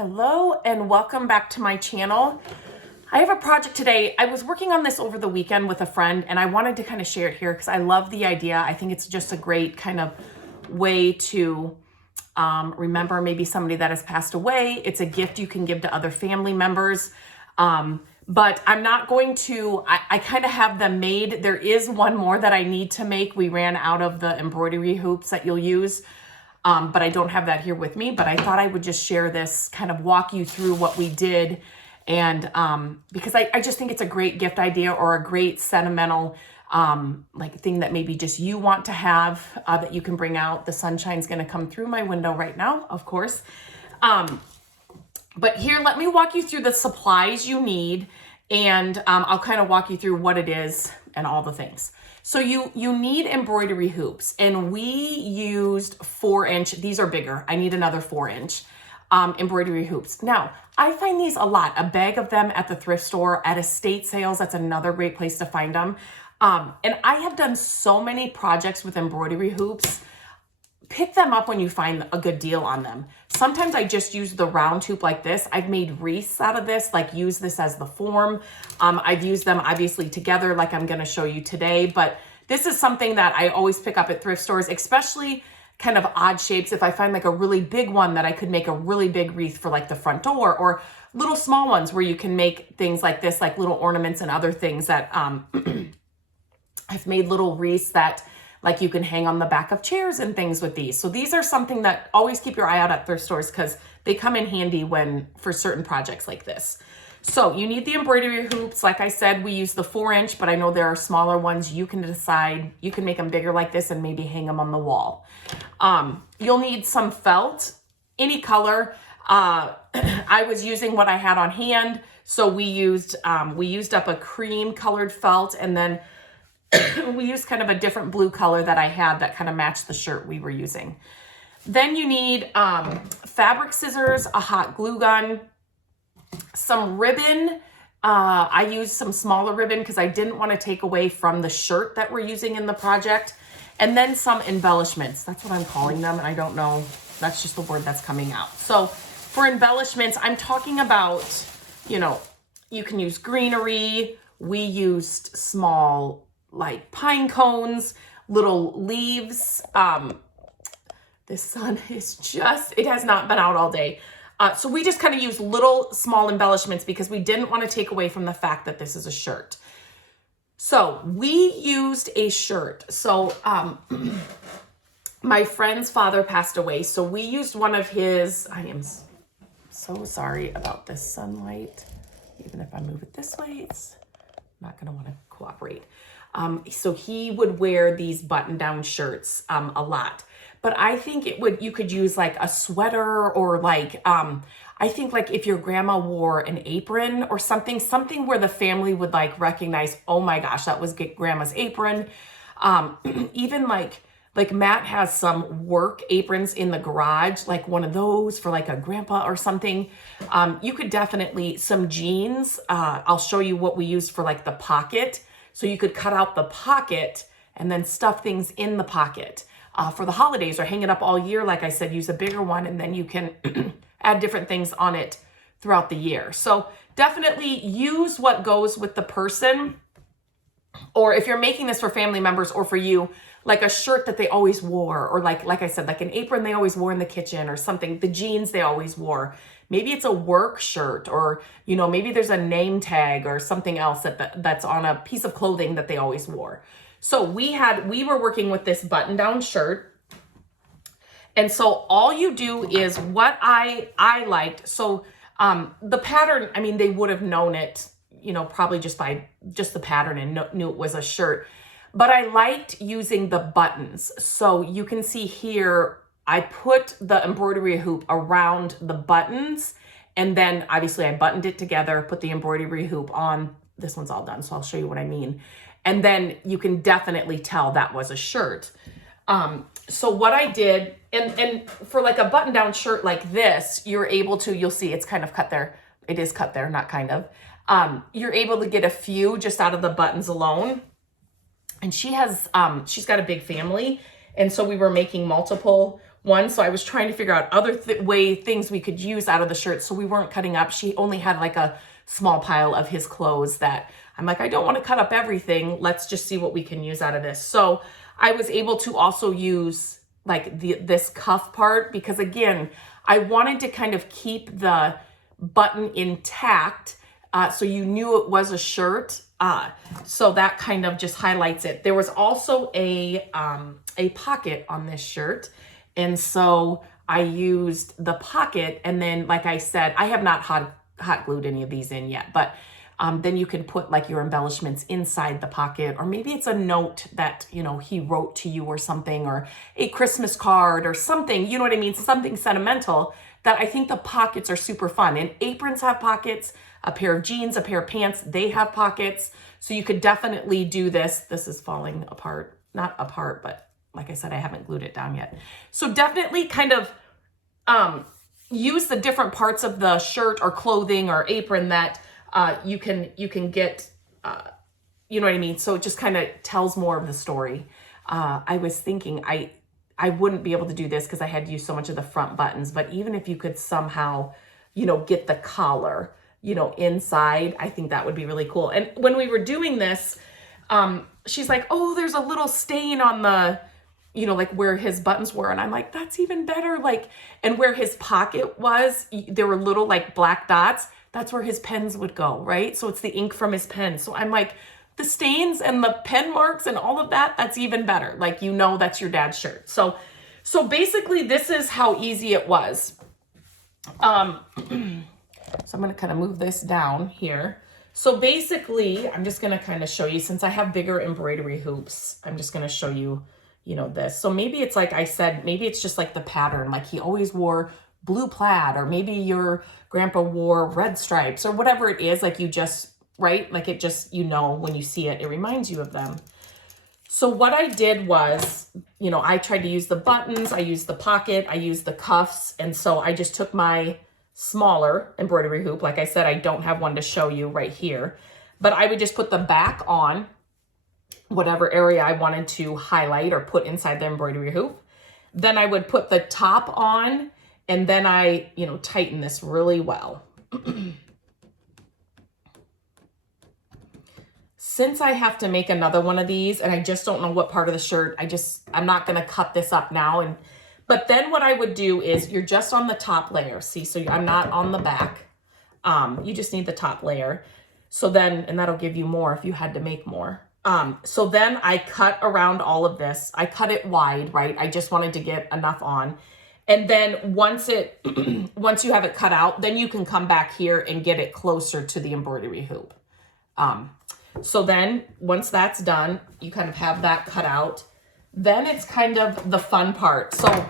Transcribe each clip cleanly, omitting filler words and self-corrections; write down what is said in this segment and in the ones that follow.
Hello and welcome back to my channel. I have a project today. I was working on this over the weekend with a friend and I wanted to kind of share it here because I love the idea. I think it's just a great kind of way to remember maybe somebody that has passed away. It's a gift you can give to other family members. But I'm not going to, I kind of have them made. There is one more that I need to make. We ran out of the embroidery hoops that you'll use. But I don't have that here with me, but I thought I would just share this, kind of walk you through what we did. And because I just think it's a great gift idea or a great sentimental like thing that maybe just you want to have that you can bring out. The sunshine's going to come through my window right now, of course. But here, let me walk you through the supplies you need, and I'll kind of walk you through what it is and all the things. So you need embroidery hoops, and we used 4-inch. These are bigger. I need another 4-inch embroidery hoops. Now, I find these a lot. A bag of them at the thrift store, at estate sales. That's another great place to find them. And I have done so many projects with embroidery hoops. Pick them up when you find a good deal on them. Sometimes I just use the round hoop like this. I've made wreaths out of this, like use this as the form. I've used them obviously together like I'm gonna show you today, but this is something that I always pick up at thrift stores, especially kind of odd shapes. If I find like a really big one that I could make a really big wreath for like the front door, or little small ones where you can make things like this, like little ornaments and other things that I've made little wreaths that like you can hang on the back of chairs and things with these. So these are something that always keep your eye out at thrift stores because they come in handy for certain projects like this. So you need the embroidery hoops. Like I said, we use the 4-inch, but I know there are smaller ones. You can decide, you can make them bigger like this and maybe hang them on the wall. You'll need some felt, any color. I was using what I had on hand. So we used up a cream colored felt, and then we used kind of a different blue color that I had that kind of matched the shirt we were using. Then you need fabric scissors, a hot glue gun, some ribbon. I used some smaller ribbon because I didn't want to take away from the shirt that we're using in the project. And then some embellishments. That's what I'm calling them. And I don't know, that's just the word that's coming out. So for embellishments, I'm talking about, you can use greenery. We used small like pine cones, little leaves. The sun is it has not been out all day. So we just kind of use little small embellishments because we didn't want to take away from the fact that this is a shirt. So we used a shirt. So my friend's father passed away. So we used one of his, I am so sorry about this sunlight. Even if I move it this way, it's not gonna want to cooperate. So he would wear these button-down shirts a lot, but I think you could use like a sweater, or like I think like if your grandma wore an apron or something where the family would like recognize, oh my gosh, that was grandma's apron. Even like Matt has some work aprons in the garage, like one of those for like a grandpa or something. You could definitely, some jeans. I'll show you what we used for like the pocket. So you could cut out the pocket and then stuff things in the pocket for the holidays, or hang it up all year. Like I said, use a bigger one, and then you can add different things on it throughout the year. So definitely use what goes with the person. Or if you're making this for family members or for you, like a shirt that they always wore, or like I said, like an apron they always wore in the kitchen or something, the jeans they always wore. Maybe it's a work shirt, or, maybe there's a name tag or something else that's on a piece of clothing that they always wore. So we were working with this button-down shirt. And so all you do is what I liked. So the pattern, I mean, they would have known it, probably just by the pattern, and knew it was a shirt. But I liked using the buttons. So you can see here, I put the embroidery hoop around the buttons, and then obviously I buttoned it together, put the embroidery hoop on. This one's all done, so I'll show you what I mean. And then you can definitely tell that was a shirt. So what I did, and for like a button-down shirt like this, you're able to, you'll see it's kind of cut there. It is cut there, not kind of. You're able to get a few just out of the buttons alone. And she's got a big family. And so we were making multiple one. So I was trying to figure out other things we could use out of the shirt so we weren't cutting up. She only had like a small pile of his clothes that I'm like, I don't want to cut up everything. Let's just see what we can use out of this. So I was able to also use like this cuff part, because again, I wanted to kind of keep the button intact, so you knew it was a shirt. So that kind of just highlights it. There was also a pocket on this shirt. And so I used the pocket, and then, like I said, I have not hot glued any of these in yet, but then you can put like your embellishments inside the pocket, or maybe it's a note that, you know, he wrote to you or something, or a Christmas card or something, you know what I mean? Something sentimental, that I think the pockets are super fun. And aprons have pockets, a pair of jeans, a pair of pants, they have pockets. So you could definitely do this. This is falling apart, not apart, but like I said, I haven't glued it down yet. So definitely kind of use the different parts of the shirt or clothing or apron that you can get, you know what I mean? So it just kind of tells more of the story. I was thinking I wouldn't be able to do this because I had to use so much of the front buttons, but even if you could somehow, you know, get the collar, you know, inside, I think that would be really cool. And when we were doing this, she's like, oh, there's a little stain on the, you know, like where his buttons were. And I'm like, that's even better. Like, and where his pocket was, there were little like black dots. That's where his pens would go, right? So it's the ink from his pen. So I'm like, the stains and the pen marks and all of that, that's even better. Like, you know, that's your dad's shirt. So basically this is how easy it was. So I'm going to kind of move this down here. So basically, I'm just going to kind of show you, since I have bigger embroidery hoops, I'm just going to show you, you know, this. So maybe it's like I said, maybe it's just like the pattern, like he always wore blue plaid, or maybe your grandpa wore red stripes, or whatever it is, like you just, right? Like it just, you know, when you see it, it reminds you of them. So what I did was, you know, I tried to use the buttons, I used the pocket, I used the cuffs. And so I just took my smaller embroidery hoop. Like I said, I don't have one to show you right here, but I would just put the back on whatever area I wanted to highlight or put inside the embroidery hoop. Then I would put the top on, and then I, you know, tighten this really well. Since I have to make another one of these, and I just don't know what part of the shirt, I'm not going to cut this up now. But then what I would do is, you're just on the top layer. See, so I'm not on the back. You just need the top layer. So then, and that'll give you more if you had to make more. So then I cut around all of this. I cut it wide, right? I just wanted to get enough on. And then once you have it cut out, then you can come back here and get it closer to the embroidery hoop. So then once that's done, you kind of have that cut out. Then it's kind of the fun part. So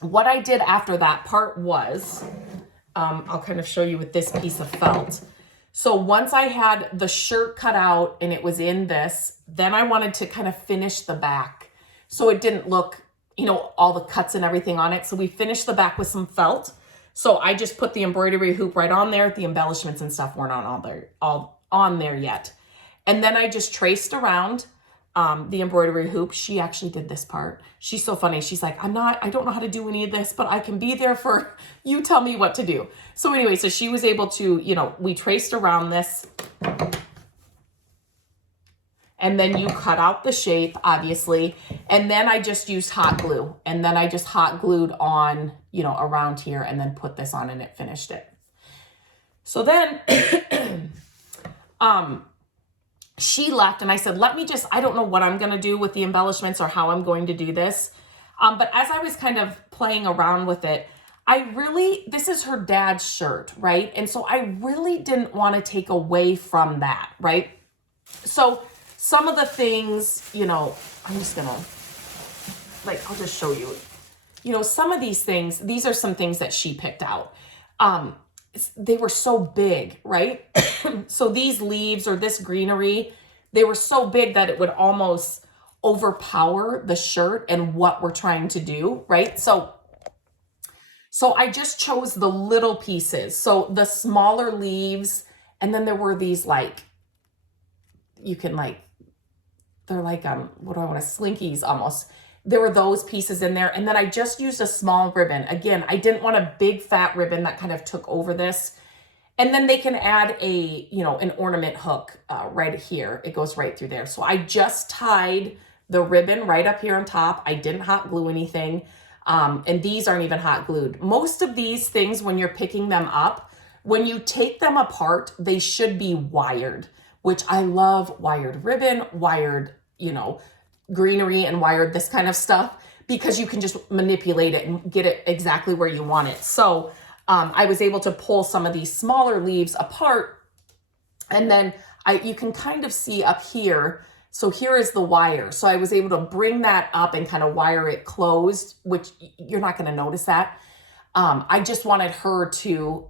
what I did after that part was, I'll kind of show you with this piece of felt. So once I had the shirt cut out and it was in this, then I wanted to kind of finish the back so it didn't look, you know, all the cuts and everything on it. So we finished the back with some felt. So I just put the embroidery hoop right on there. The embellishments and stuff weren't all on there yet. And then I just traced around the embroidery hoop. She actually did this part. She's so funny. She's like, I don't know how to do any of this, but I can be there for you. Tell me what to do. So anyway, so she was able to, you know, we traced around this, and then you cut out the shape, obviously. And then I just used hot glue, and then I just hot glued on, you know, around here, and then put this on, and it finished it. So then, she left, and I said, I don't know what I'm going to do with the embellishments or how I'm going to do this. But as I was kind of playing around with it, this is her dad's shirt, right? And so I really didn't want to take away from that, right? So some of the things, you know, I'm just going to, like, I'll just show you, you know, some of these things, these are some things that she picked out. They were so big, right? So these leaves or this greenery, they were so big that it would almost overpower the shirt and what we're trying to do, right? So I just chose the little pieces. So the smaller leaves, and then there were these like, you can like, they're like, what do I want to, slinkies almost. there were those pieces in there. And then I just used a small ribbon. Again, I didn't want a big fat ribbon that kind of took over this. And then they can add a, an ornament hook right here. It goes right through there. So I just tied the ribbon right up here on top. I didn't hot glue anything. And these aren't even hot glued. Most of these things, when you're picking them up, when you take them apart, they should be wired, which I love wired ribbon, wired, greenery and wired this kind of stuff, because you can just manipulate it and get it exactly where you want it. So I was able to pull some of these smaller leaves apart, and then you can kind of see up here. So here is the wire. So I was able to bring that up and kind of wire it closed, which you're not going to notice that. I just wanted her to,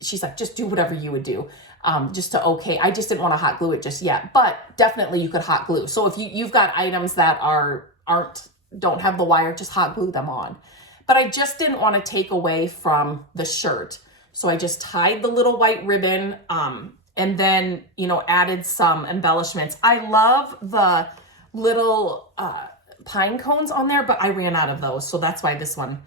she's like, just do whatever you would do. Just to, okay, I just didn't want to hot glue it just yet, but definitely you could hot glue. So if you've got items that don't have the wire, just hot glue them on. But I just didn't want to take away from the shirt. So I just tied the little white ribbon, and then, added some embellishments. I love the little pine cones on there, but I ran out of those. So that's why this one,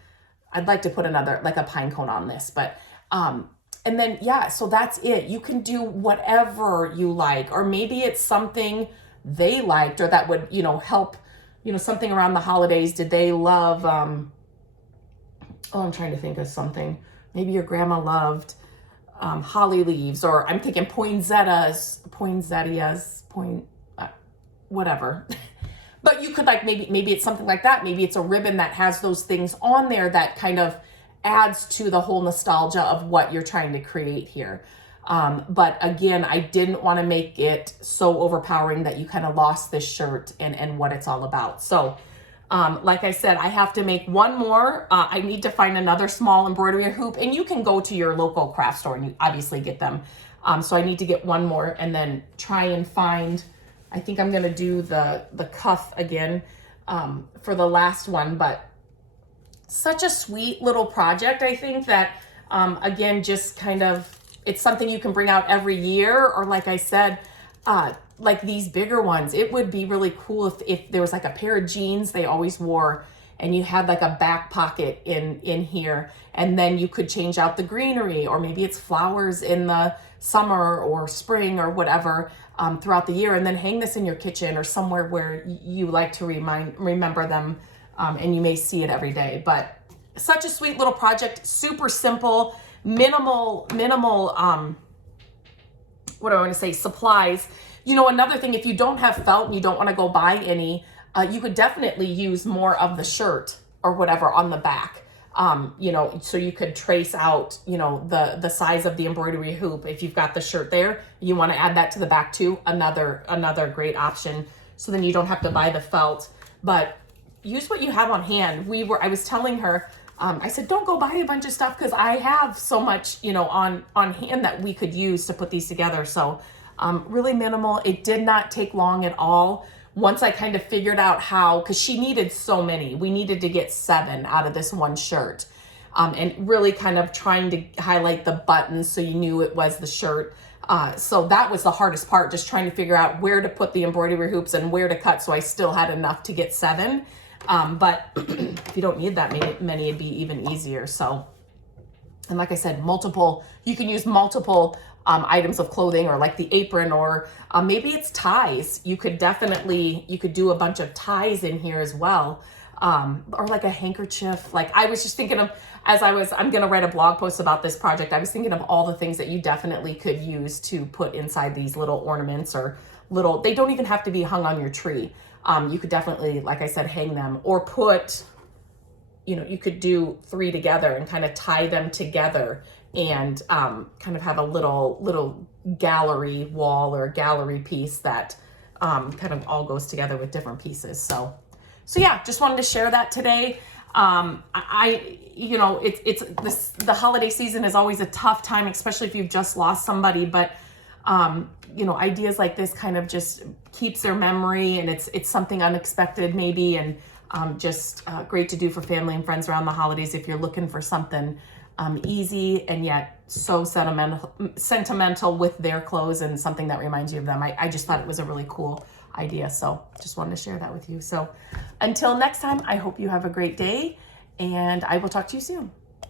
I'd like to put another, like a pine cone on this, but, and then, yeah, so that's it. You can do whatever you like, or maybe it's something they liked, or that would, help, something around the holidays. Did they love, I'm trying to think of something. Maybe your grandma loved holly leaves, or I'm thinking poinsettias, whatever. But you could maybe it's something like that. Maybe it's a ribbon that has those things on there that kind of adds to the whole nostalgia of what you're trying to create here. But again, I didn't want to make it so overpowering that you kind of lost this shirt and what it's all about. So like I said, I have to make one more. I need to find another small embroidery hoop, and you can go to your local craft store and you obviously get them. So I need to get one more and then try and find, I think I'm going to do the cuff again for the last one, but such a sweet little project. I think that, again, just kind of, it's something you can bring out every year, or like I said, like these bigger ones, it would be really cool if there was like a pair of jeans they always wore, and you had like a back pocket in here, and then you could change out the greenery, or maybe it's flowers in the summer or spring or whatever throughout the year, and then hang this in your kitchen or somewhere where you like to remember them, and you may see it every day. But such a sweet little project, super simple, minimal what do I want to say, supplies. Another thing, if you don't have felt and you don't want to go buy any, you could definitely use more of the shirt or whatever on the back. So you could trace out, the size of the embroidery hoop. If you've got the shirt there, you want to add that to the back too. Another great option. So then you don't have to buy the felt, but use what you have on hand. I was telling her, I said, don't go buy a bunch of stuff, because I have so much, on hand that we could use to put these together. So really minimal. It did not take long at all. Once I kind of figured out how, because she needed so many, we needed to get 7 out of this one shirt, and really kind of trying to highlight the buttons so you knew it was the shirt. So that was the hardest part, just trying to figure out where to put the embroidery hoops and where to cut, so I still had enough to get 7. But if you don't need that many, it'd be even easier. So, and like I said, you can use multiple items of clothing, or like the apron, or maybe it's ties. You could do a bunch of ties in here as well. Or like a handkerchief. Like I was just thinking of, I'm going to write a blog post about this project. I was thinking of all the things that you definitely could use to put inside these little ornaments, or they don't even have to be hung on your tree. You could definitely, like I said, hang them, or put, you could do 3 together and kind of tie them together, and kind of have a little gallery wall or gallery piece that kind of all goes together with different pieces. So yeah, just wanted to share that today. The holiday season is always a tough time, especially if you've just lost somebody, but ideas like this kind of just keeps their memory, and it's something unexpected maybe, and just great to do for family and friends around the holidays if you're looking for something easy and yet so sentimental with their clothes, and something that reminds you of them. I just thought it was a really cool idea. So just wanted to share that with you. So until next time, I hope you have a great day, and I will talk to you soon.